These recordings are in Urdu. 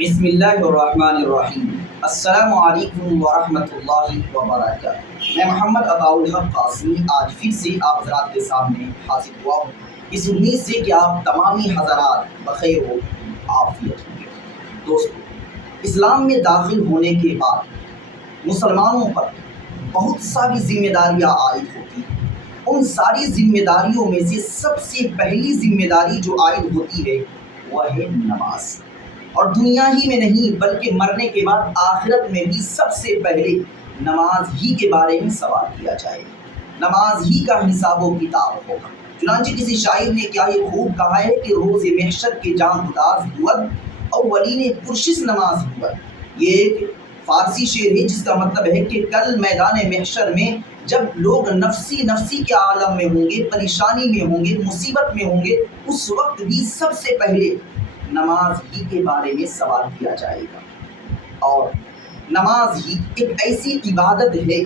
بسم اللہ الرحمن الرحیم۔ السلام علیکم ورحمۃ اللہ وبرکاتہ۔ میں محمد عطاء الحق قاسمی آج پھر سے آپ حضرات کے سامنے حاضر ہوا ہوں، اس امید سے کہ آپ تمامی حضرات بخیر و عافیت ہوں گے۔ دوستو، اسلام میں داخل ہونے کے بعد مسلمانوں پر بہت ساری ذمہ داریاں عائد ہوتی ہیں۔ ان ساری ذمہ داریوں میں سے سب سے پہلی ذمہ داری جو عائد ہوتی ہے وہ ہے نماز۔ اور دنیا ہی میں نہیں بلکہ مرنے کے بعد آخرت میں بھی سب سے پہلے نماز ہی کے بارے میں سوال کیا جائے گا، نماز ہی کا حساب و کتاب ہوگا۔ چنانچہ کسی شاعر نے کیا یہ خوب کہا ہے کہ روز محشر کے جان گداز بود اولین پرشش نماز بود۔ یہ ایک فارسی شعر ہے جس کا مطلب ہے کہ کل میدان محشر میں جب لوگ نفسی کے عالم میں ہوں گے، پریشانی میں ہوں گے، مصیبت میں ہوں گے، اس وقت بھی سب سے پہلے نماز ہی کے بارے میں سوال کیا جائے گا۔ اور نماز ہی ایک ایسی عبادت ہے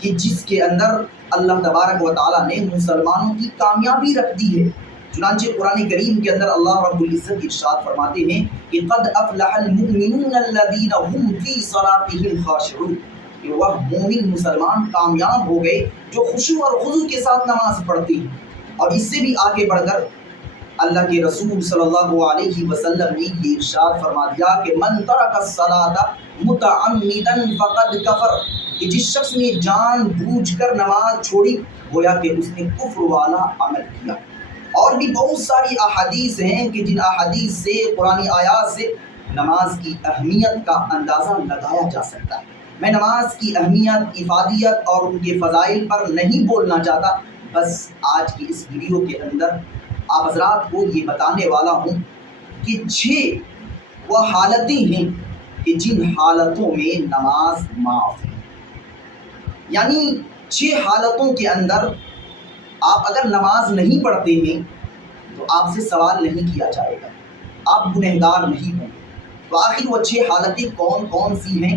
کہ جس کے اندر اللہ تبارک و تعالیٰ نے مسلمانوں کی کامیابی رکھ دی ہے۔ چنانچہ قرآن کریم کے اندر اللہ رب العزت ارشاد فرماتے ہیں کہ قد افلح المؤمنون الذین هم فی صلاتهم خاشعون، کہ وہ مومن مسلمان کامیاب ہو گئے جو خشوع اور خضوع کے ساتھ نماز پڑھتے ہیں۔ اور اس سے بھی آگے بڑھ کر اللہ کے رسول صلی اللہ علیہ وسلم نے یہ ارشاد فرما دیا کہ من ترک الصلاۃ متعمدا فقد کفر، کہ جس شخص نے جان بوجھ کر نماز چھوڑی گویا کہ اس نے کفر والا عمل کیا۔ اور بھی بہت ساری احادیث ہیں کہ جن احادیث سے، قرآنی آیات سے نماز کی اہمیت کا اندازہ لگایا جا سکتا ہے۔ میں نماز کی اہمیت، افادیت اور ان کے فضائل پر نہیں بولنا چاہتا، بس آج کی اس ویڈیو کے اندر آپ حضرات کو یہ بتانے والا ہوں کہ 6 وہ حالتیں ہیں کہ جن حالتوں میں نماز معاف ہے۔ یعنی 6 حالتوں کے اندر آپ اگر نماز نہیں پڑھتے ہیں تو آپ سے سوال نہیں کیا جائے گا، آپ گنہگار نہیں ہوں گے۔ تو آخر وہ 6 حالتیں کون کون سی ہیں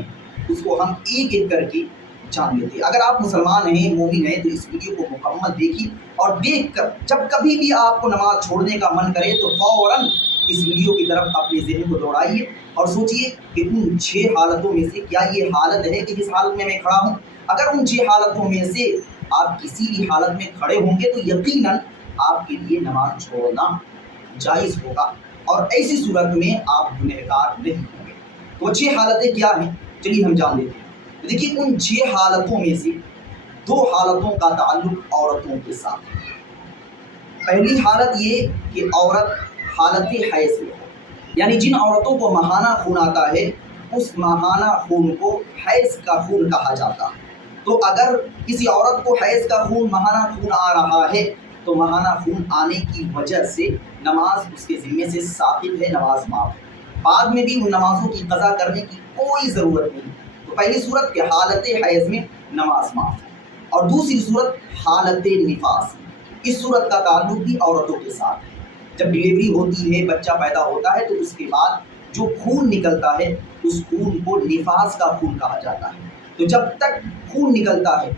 اس کو ہم ایک ایک کر کے جان لیتے ہیں۔ اگر آپ مسلمان ہیں، مومن ہیں، تو اس ویڈیو کو مکمل دیکھیے، اور دیکھ کر جب کبھی بھی آپ کو نماز چھوڑنے کا من کرے تو فوراً اس ویڈیو کی طرف اپنے ذہن کو دوڑائیے اور سوچئے کہ ان 6 حالتوں میں سے کیا یہ حالت ہے کہ جس حالت میں کھڑا ہوں۔ اگر ان 6 حالتوں میں سے آپ کسی بھی حالت میں کھڑے ہوں گے تو یقیناً آپ کے لیے نماز چھوڑنا جائز ہوگا، اور ایسی صورت میں آپ گنہگار نہیں ہوں گے۔ تو 6 حالتیں کیا ہیں چلیے ہم جان لیتے ہیں۔ دیکھیے، ان 6 حالتوں میں سے 2 حالتوں کا تعلق عورتوں کے ساتھ ہے۔ پہلی حالت یہ کہ عورت حالت حیض میں ہو، یعنی جن عورتوں کو ماہانہ خون آتا ہے اس ماہانہ خون کو حیض کا خون کہا جاتا ہے۔ تو اگر کسی عورت کو حیض کا خون، ماہانہ خون آ رہا ہے تو ماہانہ خون آنے کی وجہ سے نماز اس کے ذمے سے ساقط ہے، نماز معاف ہے، بعد میں بھی ان نمازوں کی قضا کرنے کی کوئی ضرورت نہیں۔ تو پہلی صورت کہ حالت حیض میں نماز معاف ہے، اور دوسری صورت حالت نفاس، اس صورت کا تعلق بھی عورتوں کے ساتھ ہے۔ جب ڈلیوری ہوتی ہے، بچہ پیدا ہوتا ہے، تو اس کے بعد جو خون نکلتا ہے اس خون کو نفاس کا خون کہا جاتا ہے۔ تو جب تک خون نکلتا ہے،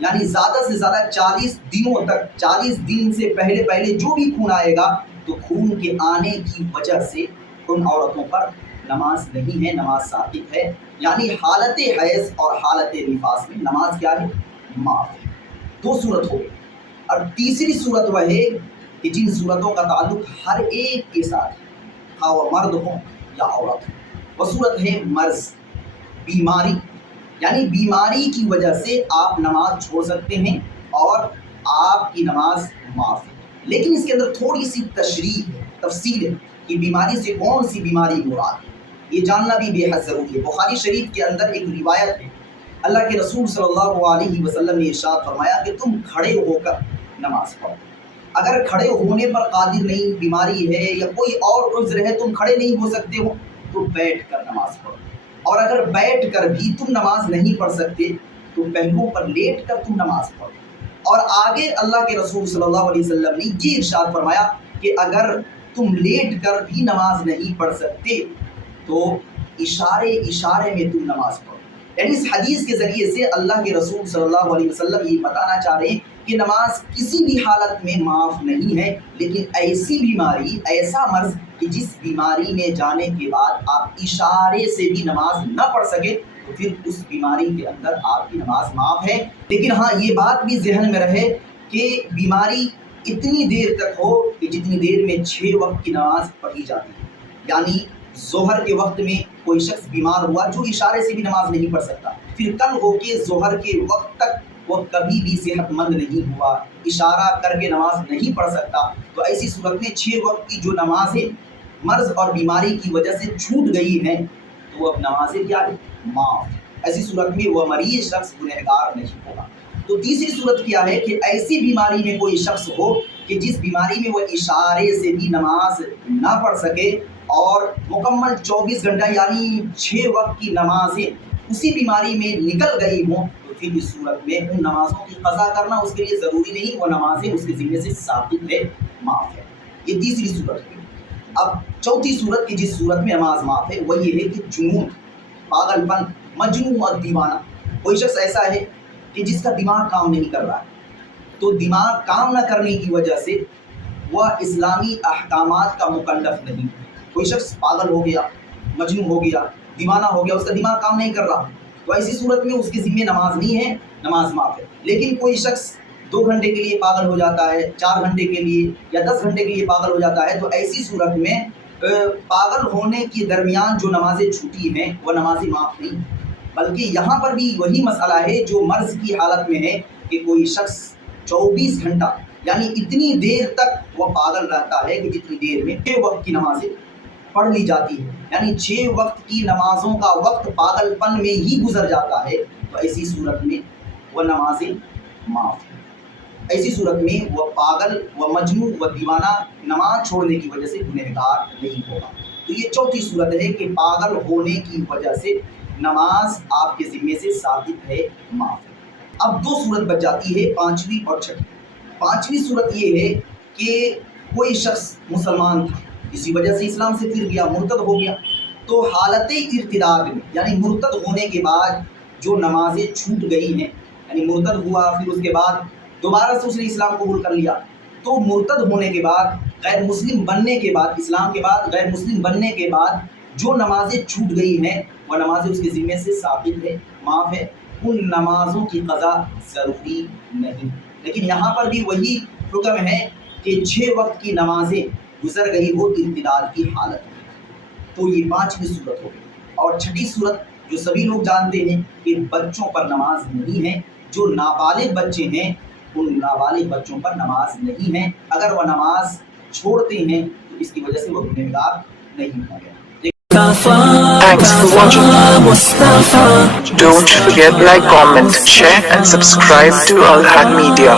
یعنی زیادہ سے زیادہ 40 دنوں تک، 40 دن سے پہلے جو بھی خون آئے گا تو خون کے آنے کی وجہ سے ان عورتوں پر نماز نہیں ہے، نماز ساقط ہے۔ یعنی حالت حیض اور حالت نفاس میں نماز کیا ہے؟ معاف ہے۔ 2 صورت ہو گئی، اور تیسری صورت وہ ہے کہ جن صورتوں کا تعلق ہر ایک کے ساتھ ہے، خواہ وہ مرد ہو یا عورت ہو۔ وہ صورت ہے مرض، بیماری، یعنی بیماری کی وجہ سے آپ نماز چھوڑ سکتے ہیں اور آپ کی نماز معاف ہے۔ لیکن اس کے اندر تھوڑی سی تشریح ہے، تفصیل ہے کہ بیماری سے کون سی بیماری مراد ہے، یہ جاننا بھی بے حد ضروری ہے۔ بخاری شریف کے اندر ایک روایت ہے، اللہ کے رسول صلی اللہ علیہ وسلم نے ارشاد فرمایا کہ تم کھڑے ہو کر نماز پڑھو۔ اگر کھڑے ہونے پر قادر نہیں، بیماری ہے یا کوئی اور عذر ہے، تم کھڑے نہیں ہو سکتے ہو تو بیٹھ کر نماز پڑھو، اور اگر بیٹھ کر بھی تم نماز نہیں پڑھ سکتے تو پہلوؤں پر لیٹ کر تم نماز پڑھو۔ اور آگے اللہ کے رسول صلی اللہ علیہ وسلم نے یہ ارشاد فرمایا کہ اگر تم لیٹ کر بھی نماز نہیں پڑھ سکتے تو اشارے میں تم نماز پڑھو۔ یعنی اس حدیث کے ذریعے سے اللہ کے رسول صلی اللہ علیہ وسلم یہ بتانا چاہ رہے ہیں کہ نماز کسی بھی حالت میں معاف نہیں ہے، لیکن ایسی بیماری، ایسا مرض کہ جس بیماری میں جانے کے بعد آپ اشارے سے بھی نماز نہ پڑھ سکے تو پھر اس بیماری کے اندر آپ کی نماز معاف ہے۔ لیکن ہاں یہ بات بھی ذہن میں رہے کہ بیماری اتنی دیر تک ہو کہ جتنی دیر میں 6 وقت کی نماز پڑھی جاتی ہے، یعنی ظہر کے وقت میں کوئی شخص بیمار ہوا جو اشارے سے بھی نماز نہیں پڑھ سکتا، پھر کل ہو کے ظہر کے وقت تک وہ کبھی بھی صحت مند نہیں ہوا، اشارہ کر کے نماز نہیں پڑھ سکتا، تو ایسی صورت میں 6 وقت کی جو نمازیں مرض اور بیماری کی وجہ سے چھوٹ گئی ہیں تو وہ اب نمازیں کیا ہے؟ معاف۔ ایسی صورت میں وہ مریض شخص گنہگار نہیں ہوگا۔ تو تیسری صورت کیا ہے کہ ایسی بیماری میں کوئی شخص ہو کہ جس بیماری میں وہ اشارے سے بھی نماز نہ پڑھ سکے اور مکمل 24 گھنٹہ یعنی 6 وقت کی نمازیں اسی بیماری میں نکل گئی ہوں، تو پھر اس صورت میں ان نمازوں کی قضا کرنا اس کے لیے ضروری نہیں، وہ نمازیں اس کے ذمے سے ثابت ہے، معاف ہے۔ یہ تیسری صورت ہے۔ اب چوتھی صورت کی جس صورت میں نماز معاف ہے وہ یہ ہے کہ جنون، پاگل پن، مجنون اور دیوانہ، کوئی شخص ایسا ہے کہ جس کا دماغ کام نہیں کر رہا ہے، تو دماغ کام نہ کرنے کی وجہ سے وہ اسلامی احکامات کا مکلف نہیں۔ کوئی شخص پاگل ہو گیا، مجنون ہو گیا، دیوانہ ہو گیا، اس کا دماغ کام نہیں کر رہا، تو ایسی صورت میں اس کے ذمہ نماز نہیں ہے، نماز معاف ہے۔ لیکن کوئی شخص 2 گھنٹے کے لیے پاگل ہو جاتا ہے، 4 گھنٹے کے لیے یا 10 گھنٹے کے لیے پاگل ہو جاتا ہے، تو ایسی صورت میں پاگل ہونے کے درمیان جو نمازیں چھوٹی ہیں وہ نمازیں معاف نہیں، بلکہ یہاں پر بھی وہی مسئلہ ہے جو مرض کی حالت میں ہے کہ کوئی شخص 24 گھنٹہ یعنی اتنی دیر تک وہ پاگل رہتا ہے کہ جتنی دیر میں 6 وقت کی نمازیں پڑھ لی جاتی ہے، یعنی 6 وقت کی نمازوں کا وقت پاگل پن میں ہی گزر جاتا ہے، تو ایسی صورت میں وہ نمازیں معاف ہیں۔ ایسی صورت میں وہ پاگل، وہ مجنون، وہ دیوانہ نماز چھوڑنے کی وجہ سے گنہگار نہیں ہوگا۔ تو یہ چوتھی صورت ہے کہ پاگل ہونے کی وجہ سے نماز آپ کے ذمے سے ثابت ہے، معاف ہے۔ اب 2 صورت بچ جاتی ہے، 5ویں اور 6ویں۔ 5ویں صورت یہ ہے کہ کوئی شخص مسلمان تھا، اسی وجہ سے اسلام سے پھر گیا، مرتد ہو گیا، تو حالت ارتداد میں یعنی مرتد ہونے کے بعد جو نمازیں چھوٹ گئی ہیں، یعنی مرتد ہوا پھر اس کے بعد دوبارہ سے اس نے اسلام قبول کر لیا، تو مرتد ہونے کے بعد، غیر مسلم بننے کے بعد، اسلام کے بعد غیر مسلم بننے کے بعد جو نمازیں چھوٹ گئی ہیں وہ نمازیں اس کے ذمے سے ثابت ہے، معاف ہے، ان نمازوں کی قضا ضروری نہیں۔ لیکن یہاں پر بھی وہی حکم ہے کہ 6 وقت کی نمازیں گزر گئی ہو ارتداد کی حالت میں، تو یہ 5ویں صورت ہو گئی۔ اور 6ٹھی صورت جو سبھی لوگ جانتے ہیں کہ بچوں پر نماز نہیں ہے، جو نابالغ بچے ہیں ان نابالغ بچوں پر نماز نہیں ہے، اگر وہ نماز چھوڑتے ہیں تو اس کی وجہ سے وہ گنہگار نہیں ہوں گے۔ Thanks for watching. Don't forget like, comment, share and subscribe to Al Had Media.